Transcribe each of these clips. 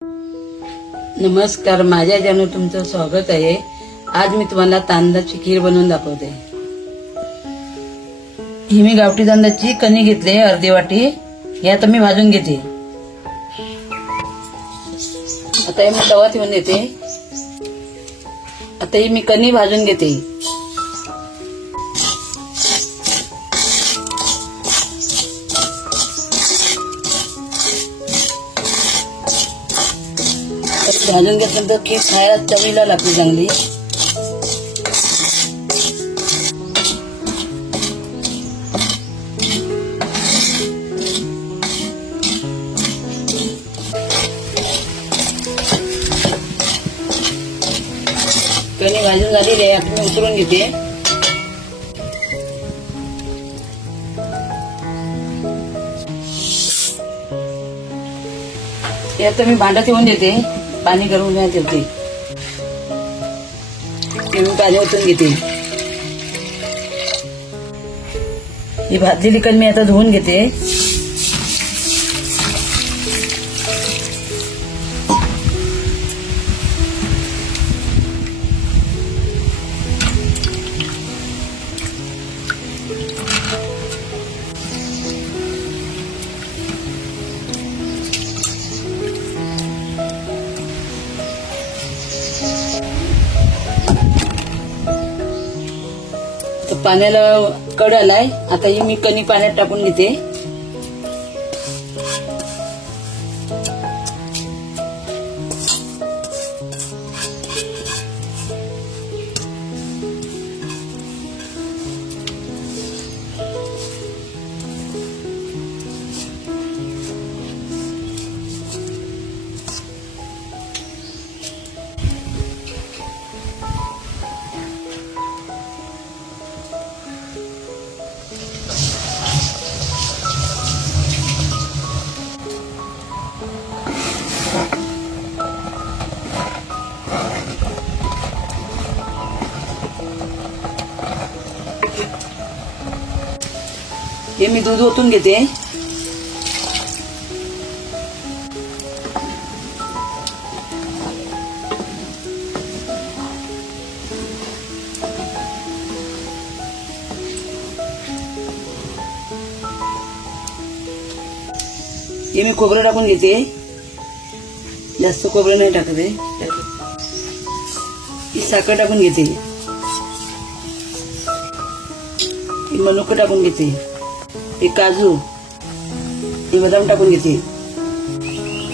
नमस्कार, माझ्या चॅनलवर तुमचं स्वागत आहे। आज मी तुम्हाला तांदळाची खीर बनवून दाखवते। ही मी गावठी तांदळाची कणी घेतली अर्धी वाटी, हे आता मी भाजून घेते। आता हे मी तवा ठेवून देते। आता ही मी कणी भाजून घेते। भाजून घेतल्यानंतर खीर खायला चवीला लागते चांगली। कणी भाजून झालेली आहे, आपण उतरून घेते। यात मी भांडा ठेवून देते, पाणी गरम होण्यात ठेवते। मी पाणी ओतून घेते। ही भाजलेली कणी मी आता धुवून घेते। पाण्याला कड आलाय, आता ही मी कणी पाण्यात टाकून घेते। हे मी दूध ओतून घेते। हे मी खोबरं टाकून घेते, जास्त खोबरं नाही टाकते। ही साखर टाकून घेते, ही मनुका टाकून घेते, हे काजू, हे बदाम टाकून घेते।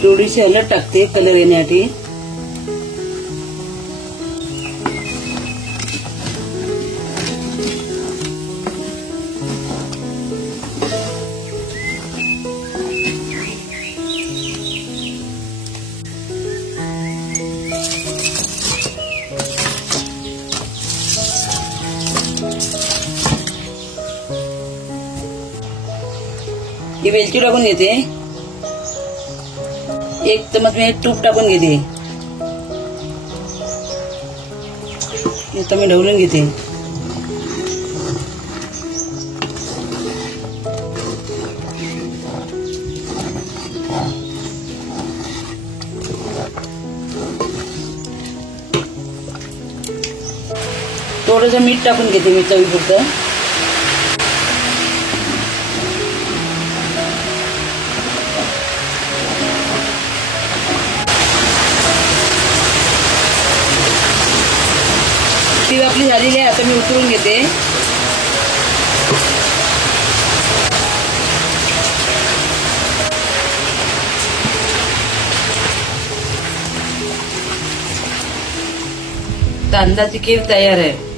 थोडीशी हळद टाकते कलर येण्यासाठी। ही वेलची टाकून घेते, एक चमच मी तूप टाकून घेते। आता मी ढवळून घेते। थोडंसं मीठ टाकून घेते मी चवीपुरतं। ती आपली झालेली आहे, आता मी उतरून घेते। तांदळाची खीर तयार आहे।